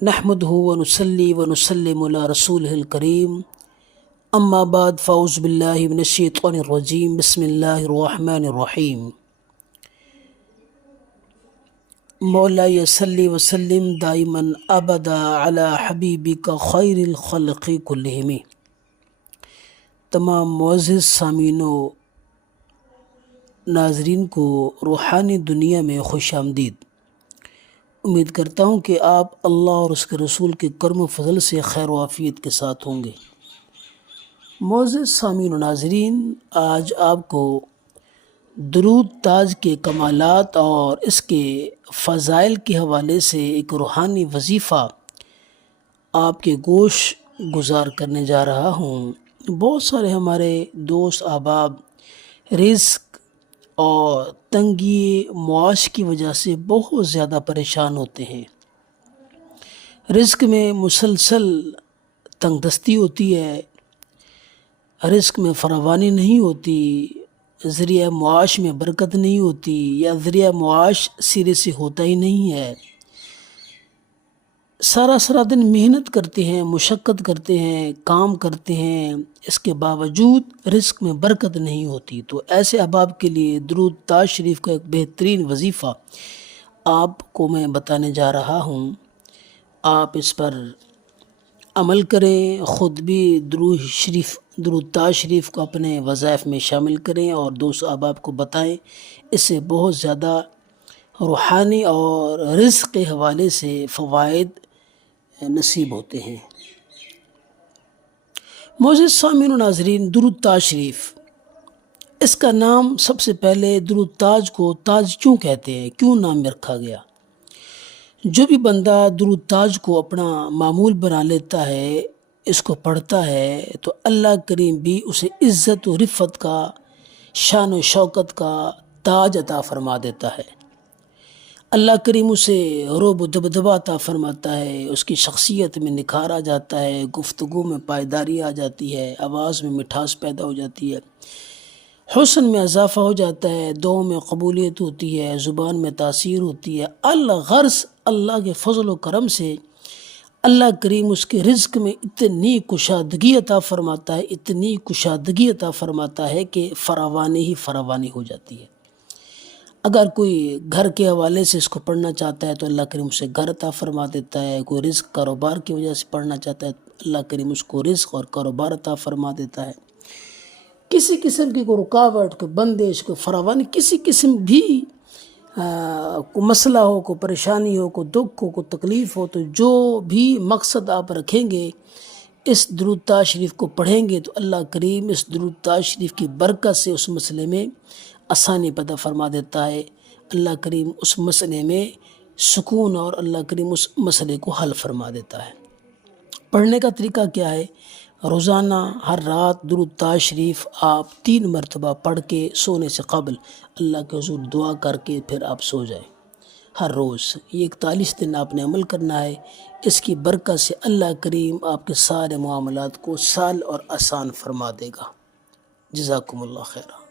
نحمده ونصلي ونسلم على رسوله الكريم اما بعد فاعوذ باللہ من الشیطان الرجیم بسم اللہ الرحمن الرحیم مولاي صلی وسلم دائما ابدا علی حبیبک خیر الخلق کلہم۔ تمام معزز سامعین و ناظرین کو روحانی دنیا میں خوش آمدید۔ امید کرتا ہوں کہ آپ اللہ اور اس کے رسول کے کرم و فضل سے خیر و عافیت کے ساتھ ہوں گے۔ معزز سامعین و ناظرین، آج آپ کو درود تاج کے کمالات اور اس کے فضائل کے حوالے سے ایک روحانی وظیفہ آپ کے گوش گزار کرنے جا رہا ہوں۔ بہت سارے ہمارے دوست احباب رزق اور تنگی معاش کی وجہ سے بہت زیادہ پریشان ہوتے ہیں۔ رزق میں مسلسل تنگ دستی ہوتی ہے، رزق میں فراوانی نہیں ہوتی، ذریعہ معاش میں برکت نہیں ہوتی، یا ذریعہ معاش سرے سے ہوتا ہی نہیں ہے۔ سارا دن محنت کرتے ہیں، مشقت کرتے ہیں، کام کرتے ہیں، اس کے باوجود رزق میں برکت نہیں ہوتی۔ تو ایسے احباب کے لیے درود تاج شریف کا ایک بہترین وظیفہ آپ کو میں بتانے جا رہا ہوں۔ آپ اس پر عمل کریں، خود بھی درود تاج شریف کو اپنے وظائف میں شامل کریں اور دوست احباب کو بتائیں۔ اس سے بہت زیادہ روحانی اور رزق کے حوالے سے فوائد نصیب ہوتے ہیں۔ معزز سامعین و ناظرین، درود تاج شریف، اس کا نام سب سے پہلے درود تاج کو تاج کیوں کہتے ہیں، کیوں نام میں رکھا گیا؟ جو بھی بندہ درود تاج کو اپنا معمول بنا لیتا ہے، اس کو پڑھتا ہے، تو اللہ کریم بھی اسے عزت و رفت کا، شان و شوکت کا تاج عطا فرما دیتا ہے۔ اللہ کریم اسے رعب و دبدبہ عطا فرماتا ہے، اس کی شخصیت میں نکھار آ جاتا ہے، گفتگو میں پائیداری آ جاتی ہے، آواز میں مٹھاس پیدا ہو جاتی ہے، حسن میں اضافہ ہو جاتا ہے، دعاؤں میں قبولیت ہوتی ہے، زبان میں تاثیر ہوتی ہے۔ الغرض اللہ کے فضل و کرم سے اللہ کریم اس کے رزق میں اتنی کشادگی عطا فرماتا ہے، اتنی کشادگی عطا فرماتا ہے کہ فراوانی ہی فراوانی ہو جاتی ہے۔ اگر کوئی گھر کے حوالے سے اس کو پڑھنا چاہتا ہے تو اللہ کریم اسے گھر عطا فرما دیتا ہے، کوئی رزق کاروبار کی وجہ سے پڑھنا چاہتا ہے تو اللہ کریم اس کو رزق اور کاروبار عطا فرما دیتا ہے۔ کسی قسم کی کوئی رکاوٹ، کوئی بندش، کوئی فراوانی، کسی قسم بھی کوئی مسئلہ ہو، کوئی پریشانی ہو، کوئی دکھ ہو، کوئی تکلیف ہو، تو جو بھی مقصد آپ رکھیں گے، اس درود تاج شریف کو پڑھیں گے تو اللہ کریم اس درود تاج شریف کی برکت سے اس مسئلے میں آسانی پیدا فرما دیتا ہے۔ اللہ کریم اس مسئلے میں سکون اور اللہ کریم اس مسئلے کو حل فرما دیتا ہے۔ پڑھنے کا طریقہ کیا ہے؟ روزانہ ہر رات درود تاج شریف آپ 3 مرتبہ پڑھ کے سونے سے قبل اللہ کے حضور دعا کر کے پھر آپ سو جائیں ہر روز۔ یہ 41 دن آپ نے عمل کرنا ہے۔ اس کی برکت سے اللہ کریم آپ کے سارے معاملات کو سہل اور آسان فرما دے گا۔ جزاکم اللہ خیرہ۔